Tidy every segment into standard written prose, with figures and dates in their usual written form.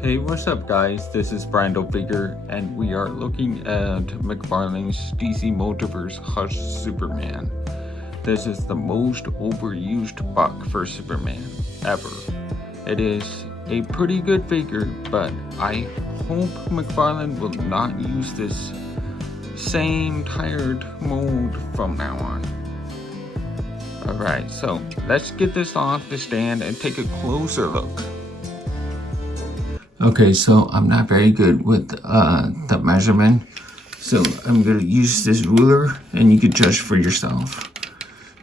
Hey, what's up guys? This is Brando Figure, and we are looking at McFarlane's DC Multiverse Hush Superman. This is the most overused buck for Superman ever. It is a pretty good figure, but I hope McFarlane will not use this same tired mold from now on. Alright, so let's get this off the stand and take a closer look. Okay, so I'm not very good with the measurement, so I'm going to use this ruler and you can judge for yourself.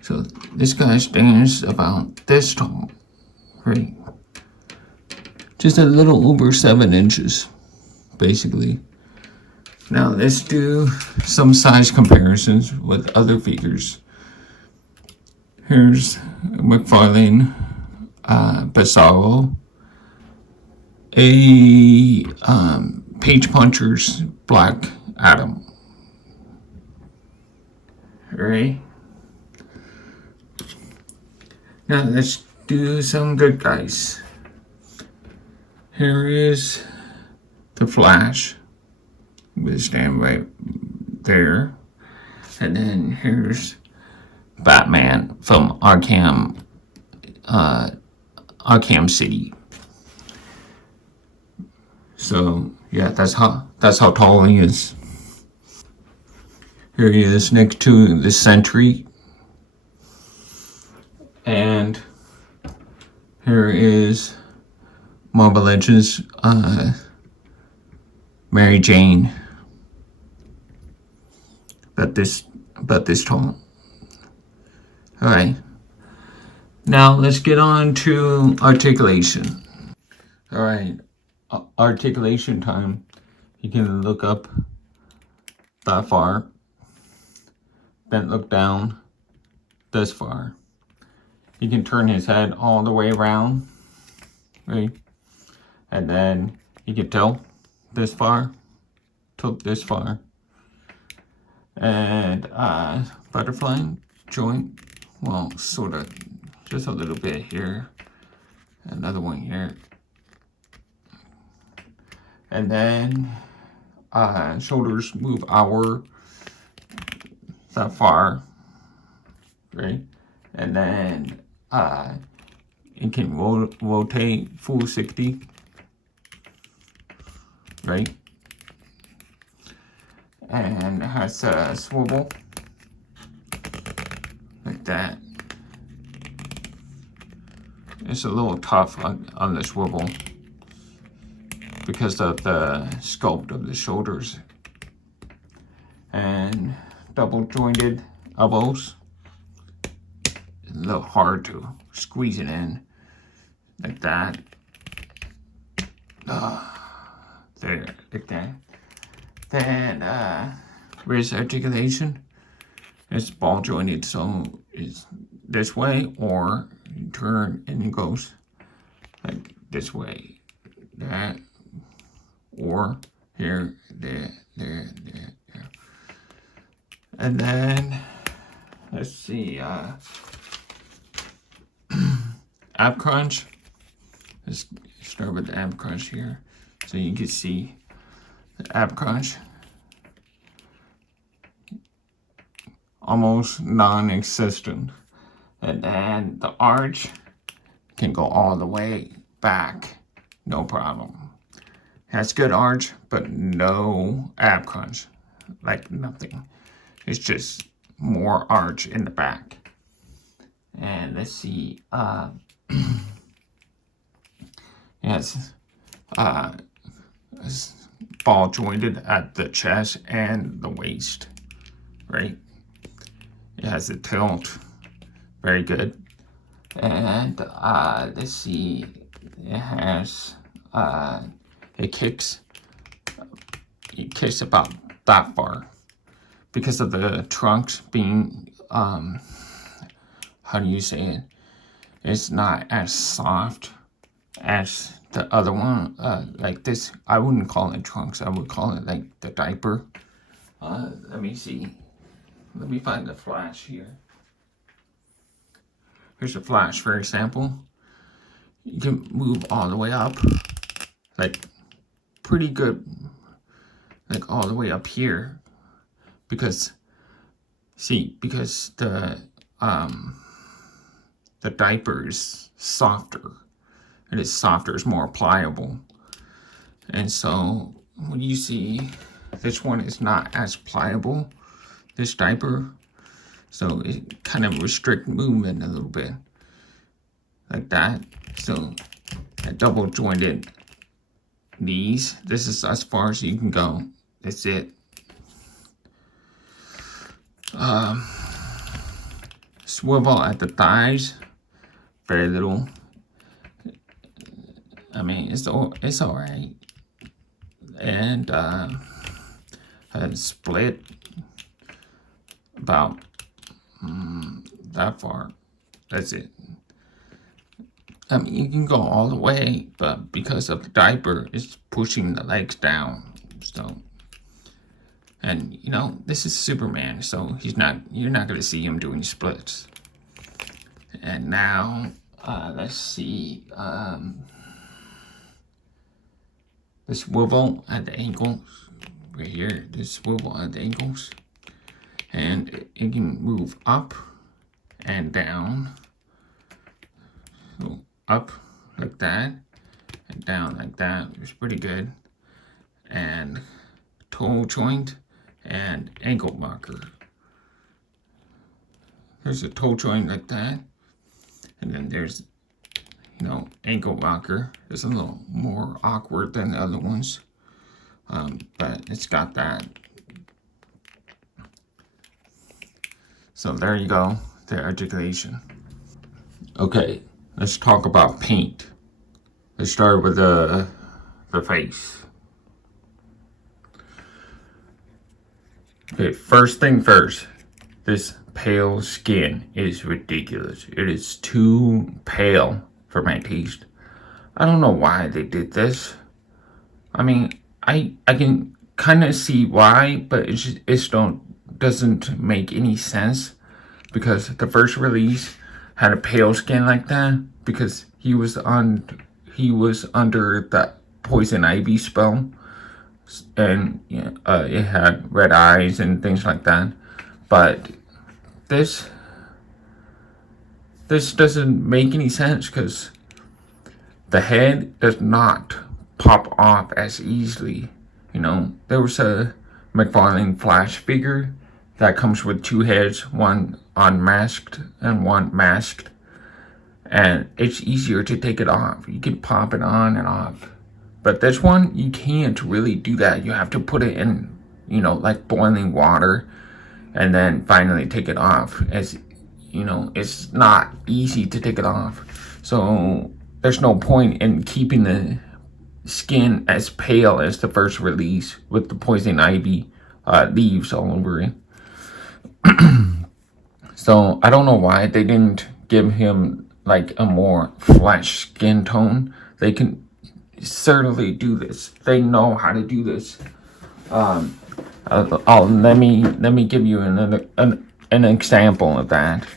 So this guy stands about this tall, right? Just a little over 7 inches, basically. Now let's do some size comparisons with other figures. Here's McFarlane, Bizarro, a Page Puncher's Black Adam. Alright. Now let's do some good guys. Here is the Flash. We stand right there. And then here's Batman from Arkham City. So yeah, that's how tall he is. Here he is next to the Sentry, and here is Mobile Legends Mary Jane, about this tall. All right, now let's get on to articulation. All right. Articulation time. You can look up that far, then look down this far. He can turn his head all the way around, right? And then he can tilt this far, tilt this far. And butterfly joint, well, sort of, just a little bit here, another one here. And then shoulders move outward that far, right? And then it can rotate full 60, right? And it has a swivel like that. It's a little tough on the swivel because of the sculpt of the shoulders. And double jointed elbows. A little hard to squeeze it in like that. There, like that. Then wrist articulation. It's ball jointed, so it's this way, or you turn and it goes like this way. That. Or here, there. And then, let's see, ab crunch. Let's start with the ab crunch here. So you can see the ab crunch. Almost non-existent. And then the arch can go all the way back, no problem. Has good arch, but no ab crunch, like nothing. It's just more arch in the back. And let's see, yes, ball jointed at the chest and the waist, right? It has a tilt, very good. And let's see, it has it kicks about that far because of the trunks being how do you say it? It's not as soft as the other one. Like this, I wouldn't call it trunks. I would call it like the diaper. Let me see. Let me find the Flash here. Here's a Flash, for example. You can move all the way up like pretty good, like all the way up here, because the diaper is softer. It is softer, it's more pliable. And so when you see this one is not as pliable, this diaper, so it kind of restrict movement a little bit, like that. So I double jointed these. This is as far as you can go. That's it. Swivel at the thighs, very little. I mean, it's all right. And split about that far. That's it. I mean, you can go all the way, but because of the diaper, it's pushing the legs down. So, and you know, this is Superman, so you're not going to see him doing splits. And now, let's see, the swivel at the ankles, right here, the swivel at the ankles. And it can move up and down. So up like that and down like that. It's pretty good. And toe joint and ankle marker. There's a toe joint like that. And then there's, you know, ankle rocker. It's a little more awkward than the other ones. But it's got that. So there you go, the articulation. Okay, let's talk about paint. Let's start with the face. Okay, first thing first, this pale skin is ridiculous. It is too pale for my taste. I don't know why they did this. I mean, I can kind of see why, but it doesn't make any sense, because the first release had a pale skin like that because he was under that poison ivy spell, and it had red eyes and things like that. But this doesn't make any sense because the head does not pop off as easily. You know, there was a McFarlane Flash figure that comes with two heads, one unmasked and one masked, and it's easier to take it off. You can pop it on and off, but this one you can't really do that. You have to put it in, you know, like boiling water, and then finally take it off. As you know, it's not easy to take it off, so there's no point in keeping the skin as pale as the first release with the poison ivy leaves all over it. So I don't know why they didn't give him like a more flesh skin tone. They can certainly do this. They know how to do this. Let me give you an example of that.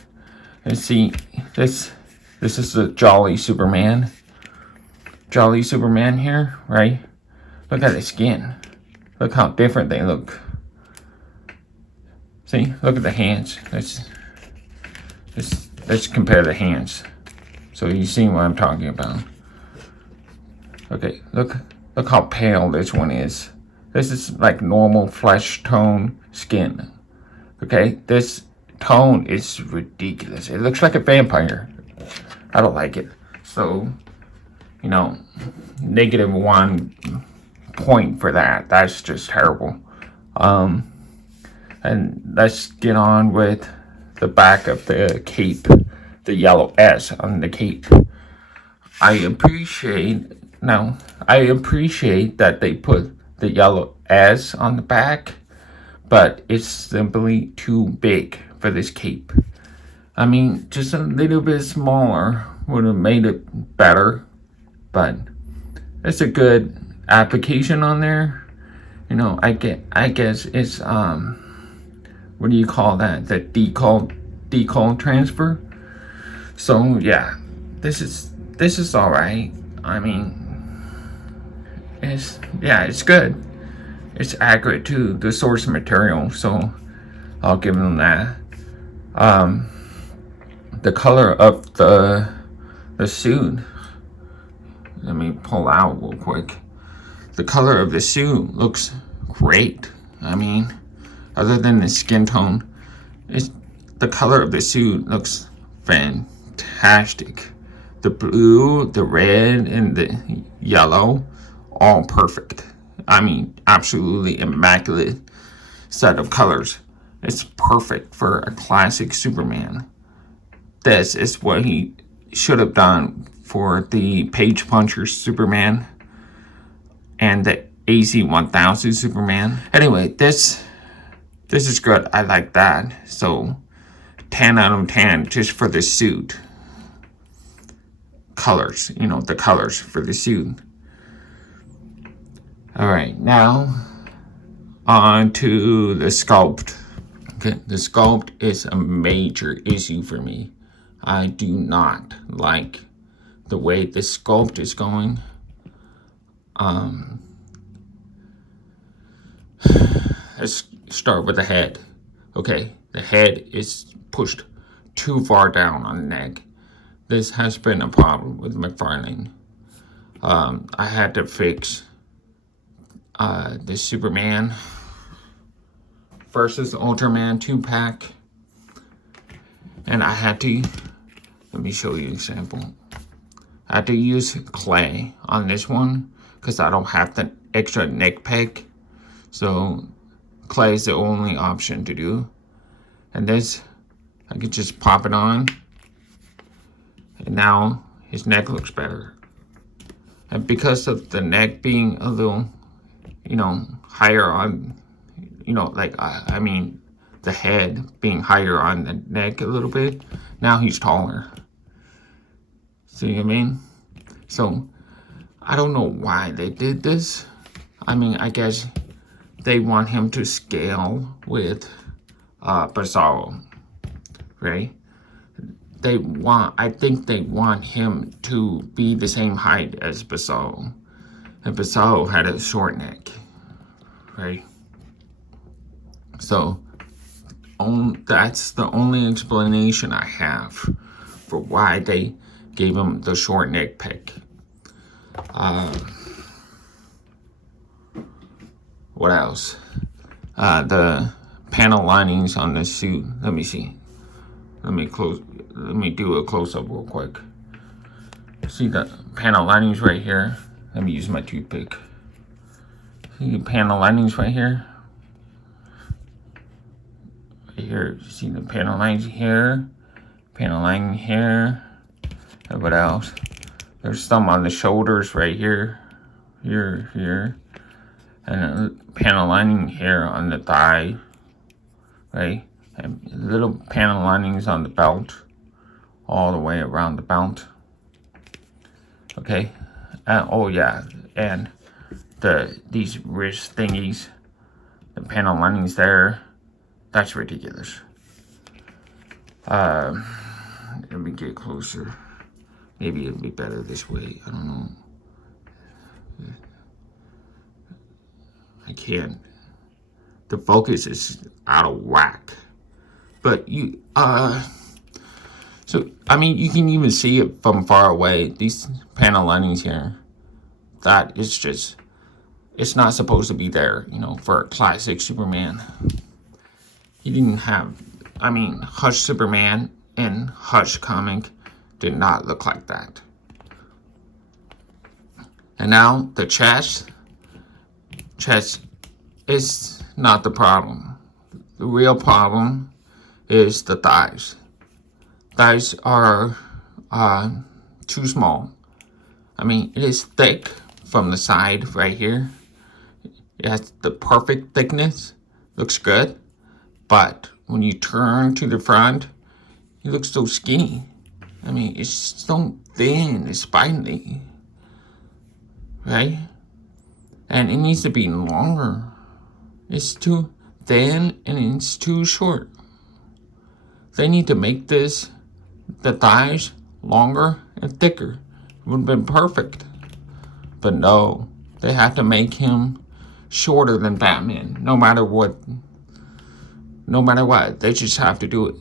And see, this is the Jolly Superman. Jolly Superman here, right? Look at the skin. Look how different they look. See, look at the hands. Let's compare the hands, so you see what I'm talking about. Okay, look how pale this one is. This is like normal flesh tone skin. Okay, this tone is ridiculous. It looks like a vampire. I don't like it. So, you know, -1 point for that. That's just terrible. And let's get on with the back of the cape, the yellow S on the cape. I appreciate that they put the yellow S on the back, but it's simply too big for this cape. I mean, just a little bit smaller would have made it better, but it's a good application on there. You know, I guess it's what do you call that? The decal transfer. So yeah, this is all right. I mean, it's good. It's accurate to the source material, so I'll give them that. The color of the suit. Let me pull out real quick. The color of the suit looks great. I mean, other than the skin tone, the color of the suit looks fantastic. The blue, the red, and the yellow, all perfect. I mean, absolutely immaculate set of colors. It's perfect for a classic Superman. This is what he should have done for the Page Puncher Superman and the AZ-1000 Superman. Anyway, this is good. I like that. So 10 out of 10 just for the suit. Colors, the colors for the suit. Alright, now on to the sculpt. Okay, the sculpt is a major issue for me. I do not like the way the sculpt is going. Let's start with the head. Okay, the head is pushed too far down on the neck. This has been a problem with McFarlane. I had to fix the Superman versus Ultraman 2-pack. And I had to, let me show you an example. I had to use clay on this one because I don't have the extra neck peg. So clay is the only option to do. And this, I could just pop it on. And now his neck looks better. And because of the neck being a little, higher on, I mean, the head being higher on the neck a little bit, now he's taller. See what I mean? So, I don't know why they did this. I mean, I guess they want him to scale with Bizarro, right? I think they want him to be the same height as Bizarro. And Bizarro had a short neck, right? So, that's the only explanation I have for why they gave him the short neck peg. What else? The panel linings on the suit. Let me see. Let me do a close-up real quick. See the panel linings right here? Let me use my toothpick. See the panel linings right here? Right here, see the panel lines here? Panel lining here. And what else? There's some on the shoulders right here. Here. And a panel lining here on the thigh. Right? And little panel linings on the belt. All the way around the belt. Okay? Oh yeah, and these wrist thingies, the panel linings there, that's ridiculous. Let me get closer. Maybe it'll be better this way. I don't know. I can't. The focus is out of whack. But so, I mean, you can even see it from far away. These panel linings here, that is just, it's not supposed to be there, for a classic Superman. He didn't have, Hush Superman and Hush comic did not look like that. And now the chest is not the problem. The real problem is the thighs. Thighs are too small. It is thick from the side right here. It has the perfect thickness. Looks good. But when you turn to the front, it looks so skinny. It's so thin. It's spiny. Right? And it needs to be longer. It's too thin and it's too short. They need to make the thighs longer and thicker. It would have been perfect. But no, They have to make him shorter than Batman, no matter what. No matter what, they just have to do it.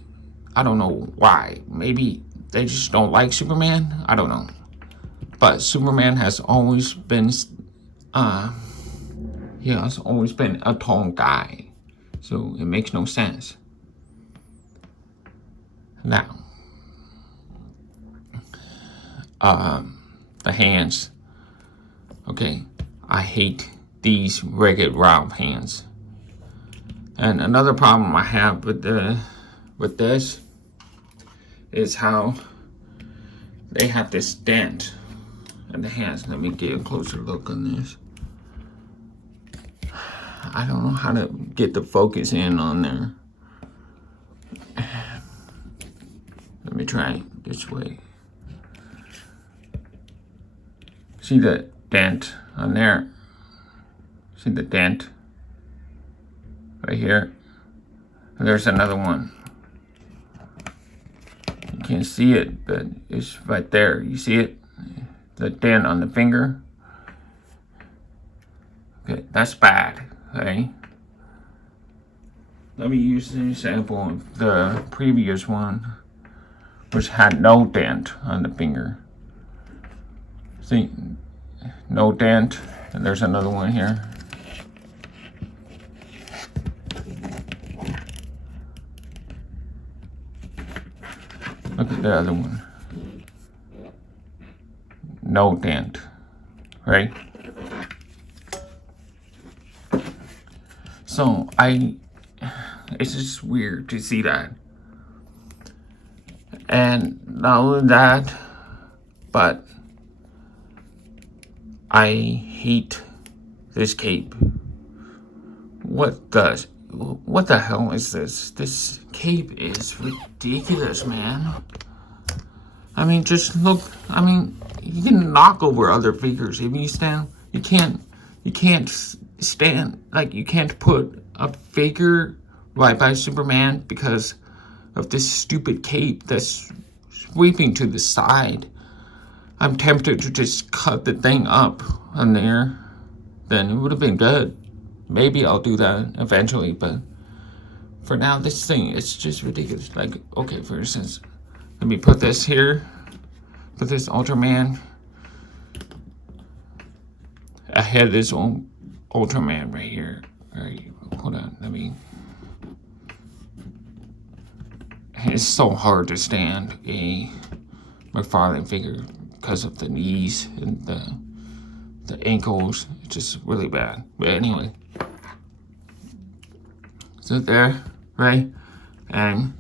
I don't know why. Maybe they just don't like Superman. I don't know. But Superman has always been, he has always been a tall guy, so it makes no sense. Now, the hands. Okay, I hate these Wreck-It Ralph hands. And another problem I have with this is how they have this dent in the hands. Let me get a closer look on this. I don't know how to get the focus in on there. Let me try it this way. See the dent on there? See the dent? Right here. And there's another one. You can't see it, but it's right there. You see it? The dent on the finger. Okay, that's bad. Okay. Let me use an example of the previous one, which had no dent on the finger. See? No dent. And there's another one here. Look at the other one. No dent. Right? So it's just weird to see that. And not only that, but I hate this cape. What the hell is this? This cape is ridiculous, man. I mean, just look. I mean, you can knock over other figures if you stand. You can't stand, like, you can't put a figure right by Superman because of this stupid cape that's sweeping to the side. I'm tempted to just cut the thing up on there. Then it would have been good. Maybe I'll do that eventually, but for now, this thing, it's just ridiculous. Like, okay, for instance, let me put this here. Put this Ultraman. I had this old Ultraman right here. All right, hold on, let me. It's so hard to stand a McFarlane figure because of the knees and the ankles. It's just really bad. But anyway, so there, right, and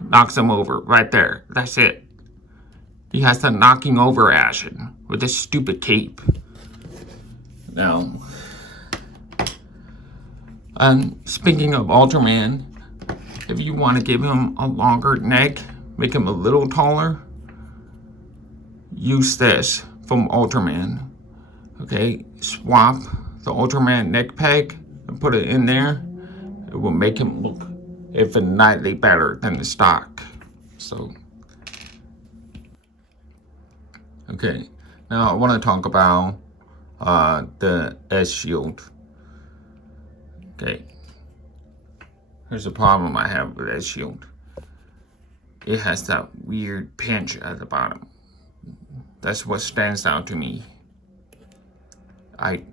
knocks him over right there. That's it. He has the knocking over action with this stupid cape. Now, and speaking of Ultraman, if you want to give him a longer neck, make him a little taller, use this from Ultraman. Okay, swap the Ultraman neck peg and put it in there. It will make him look infinitely better than the stock. So, okay, now I want to talk about the S shield. Okay, here's a problem I have with S shield. It has that weird pinch at the bottom. That's what stands out to me. I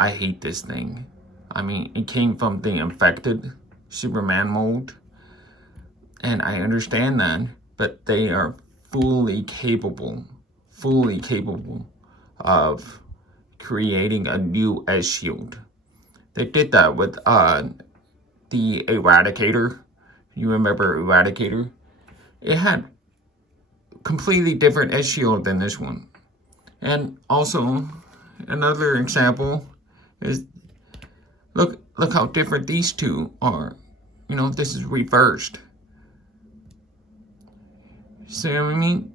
hate this thing. I mean, it came from the infected Superman mold, and I understand that, but they are fully capable of creating a new S shield. They did that with the Eradicator. You remember Eradicator? It had completely different S shield than this one. And also, another example is look how different these two are. You know, this is reversed. See what I mean?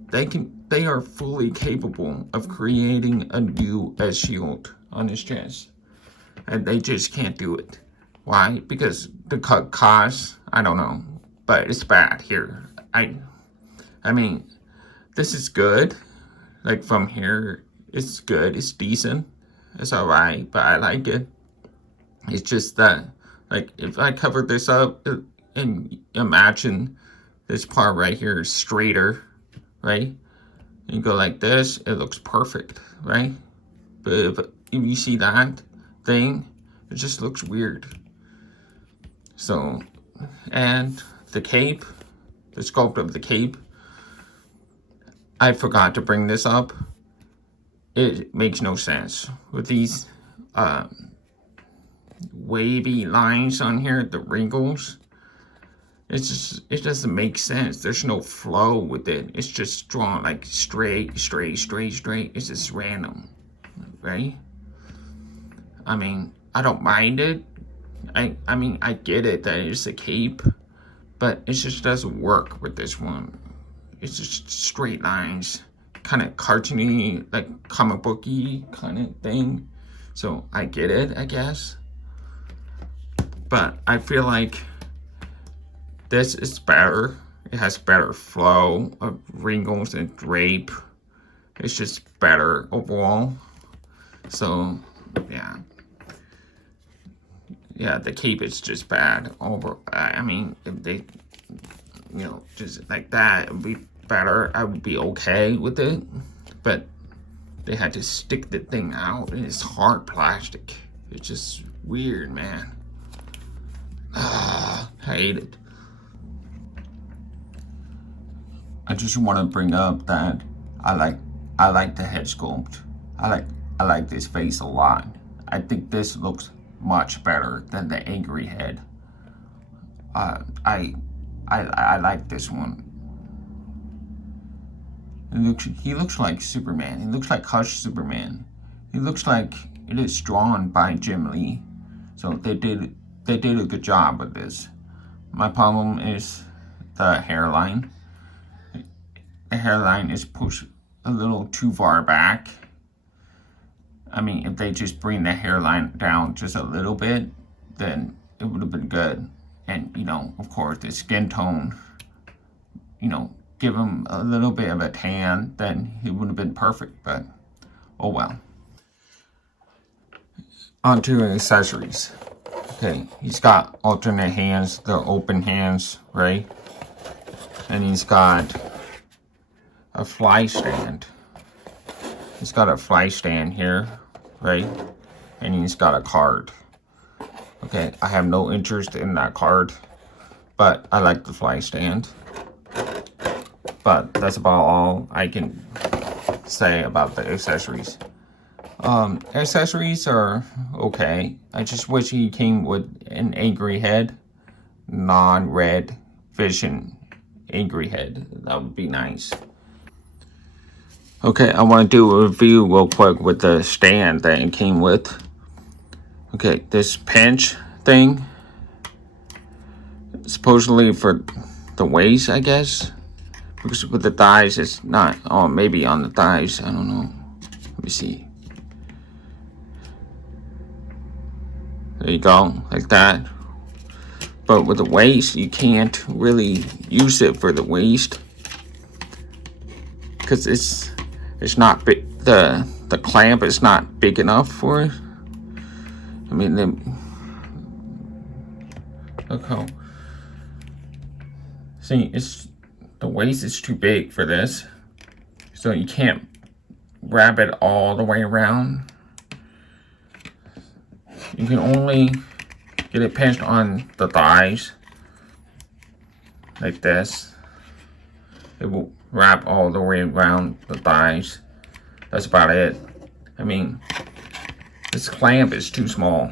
They are fully capable of creating a new S shield on his chest. And they just can't do it. Why? Because the cut costs, I don't know. But it's bad here. I mean, this is good. Like from here, it's good. It's decent. It's alright, but I like it. It's just that, like, if I cover this up and imagine this part right here is straighter, right? And you go like this, it looks perfect, right? But if you see that thing, it just looks weird. So, and the cape, the sculpt of the cape, I forgot to bring this up. It makes no sense with these wavy lines on here, the wrinkles. It's just, it doesn't make sense. There's no flow with it. It's just drawn like straight. It's just random, right? I mean, I don't mind it. I mean, I get it that it's a cape, but it just doesn't work with this one. It's just straight lines, kind of cartoony, like comic booky kind of thing. So I get it, I guess. But I feel like this is better. It has better flow of wrinkles and drape. It's just better overall. So yeah. Yeah, the cape is just bad. I mean, if they, you know, just like that, it would be better. I would be okay with it. But they had to stick the thing out, and it's hard plastic. It's just weird, man. I hate it. I just want to bring up that I like the head sculpt. I like this face a lot. I think this looks much better than the angry head. I like this one. He looks like Superman. He looks like Hush Superman. He looks like it is drawn by Jim Lee. So they did a good job with this. My problem is the hairline. The hairline is pushed a little too far back. I mean, if they just bring the hairline down just a little bit, then it would have been good. And, you know, of course, the skin tone, you know, give him a little bit of a tan, then it would have been perfect. But, oh well. On to accessories. Okay, he's got alternate hands, the open hands, right? And he's got a fly stand. He's got a fly stand here, right? And he's got a card. Okay, I have no interest in that card, but I like the fly stand. But that's about all I can say about the accessories. Accessories are okay. I just wish he came with an angry head, non-red vision angry head. That would be nice. Okay, I want to do a review real quick with the stand that it came with. Okay, this pinch thing, supposedly for the waist, I guess. Because with the thighs, it's not. Oh, maybe on the thighs. I don't know. Let me see. There you go, like that. But with the waist, you can't really use it for the waist. Because it's not big. The clamp is not big enough for it. I mean, look how. See, the waist is too big for this, so you can't wrap it all the way around. You can only get it pinched on the thighs, like this. It will wrap all the way around the thighs. That's about it. I mean, this clamp is too small.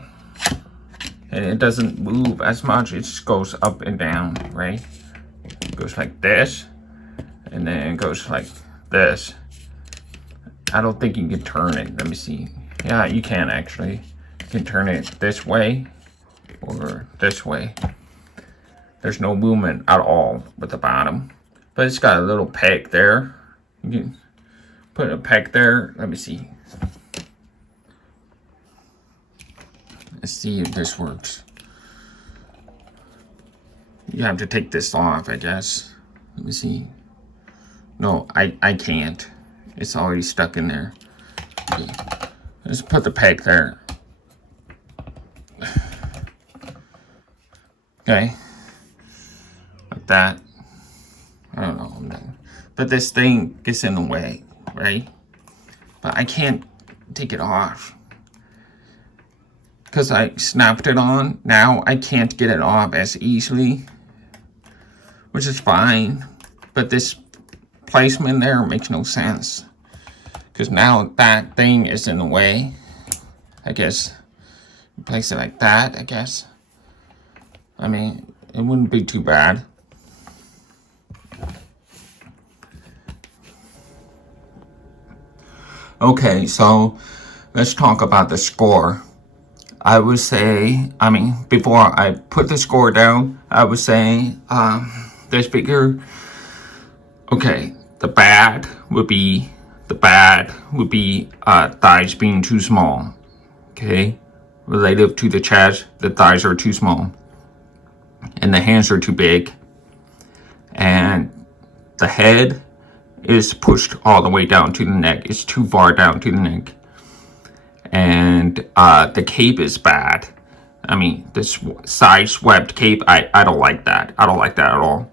And it doesn't move as much. It just goes up and down, right? It goes like this. And then it goes like this. I don't think you can turn it. Let me see. Yeah, you can actually. You can turn it this way or this way. There's no movement at all with the bottom. But it's got a little peg there. You can put a peg there. Let me see. Let's see if this works. You have to take this off, I guess. Let me see. No, I can't. It's already stuck in there. Okay. Let's put the peg there. Okay. Like that. I don't know. But this thing gets in the way, right? But I can't take it off. Because I snapped it on. Now I can't get it off as easily. Which is fine. But this placement there makes no sense. Because now that thing is in the way. I guess. Place it like that, I guess. I mean, it wouldn't be too bad. Okay, so let's talk about the score. I would say, I mean, before I put the score down, I would say this figure, okay, the bad would be thighs being too small. Okay, relative to the chest, the thighs are too small. And the hands are too big. And the head is pushed all the way down to the neck. It's too far down to the neck. And the cape is bad. I mean, this side swept cape, I don't like that. I don't like that at all.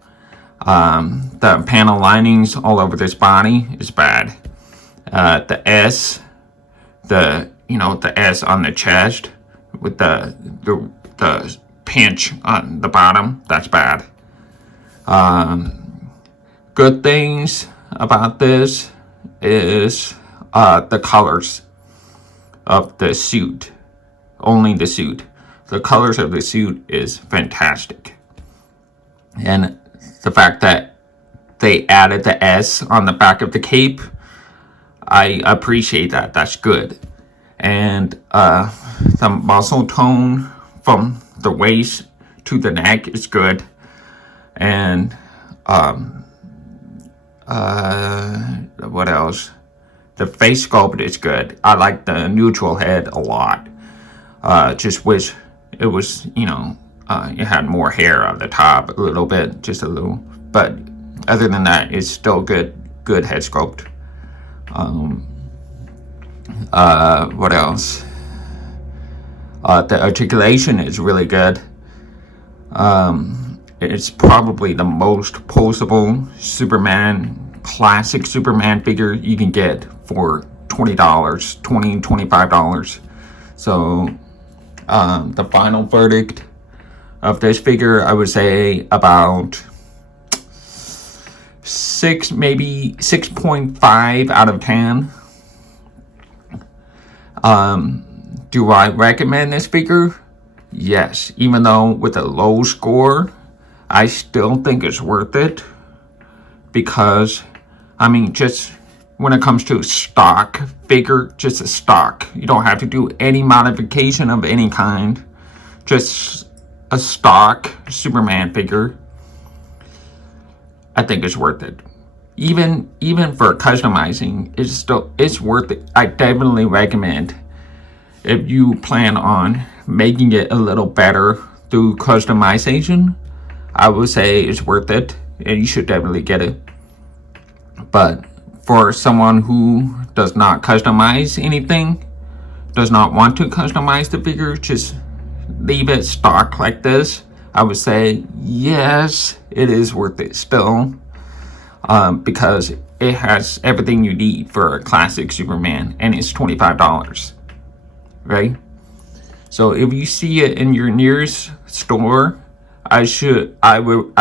The panel linings all over this body is bad. The S, the S on the chest with the pinch on the bottom, that's bad. Good things about this is the colors of the suit. Only the suit. The colors of the suit is fantastic. And the fact that they added the S on the back of the cape, I appreciate that. That's good. And the muscle tone from the waist to the neck is good. And what else? The face sculpt is good. I like the neutral head a lot. Just wish it was, it had more hair on the top a little bit, just a little. But other than that, it's still good head sculpt. What else? The articulation is really good. It's probably the most posable classic Superman figure you can get for $20, $25. So the final verdict of this figure, I would say about 6, maybe 6.5 out of 10. Do I recommend this figure? Yes, even though with a low score, I still think it's worth it. Because, I mean, just when it comes to stock figure, just a stock. You don't have to do any modification of any kind. Just a stock Superman figure. I think it's worth it. Even for customizing, it's worth it. I definitely recommend, if you plan on making it a little better through customization, I would say it's worth it, and you should definitely get it. But for someone who does not customize anything, does not want to customize the figure, just leave it stock like this, I would say yes, it is worth it still. Because it has everything you need for a classic Superman, and it's $25, right? So if you see it in your nearest store, I would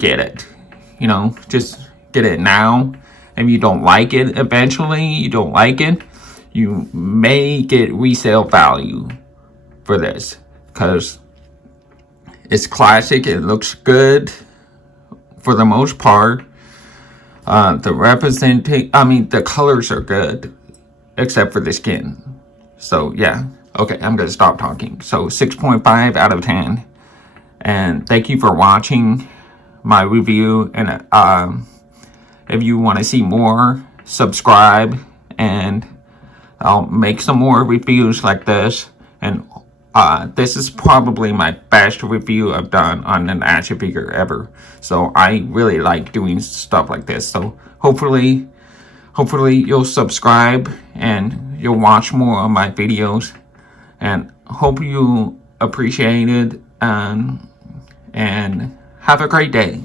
get it. Just get it now. If you don't like it, eventually you may get resale value for this, because it's classic. It looks good for the most part. The colors are good, except for the skin. So yeah, okay, I'm gonna stop talking. So 6.5 out of 10. And thank you for watching my review. And if you want to see more, subscribe, and I'll make some more reviews like this. And this is probably my best review I've done on an action figure ever. So I really like doing stuff like this. So hopefully you'll subscribe and you'll watch more of my videos, and hope you appreciate it, and have a great day.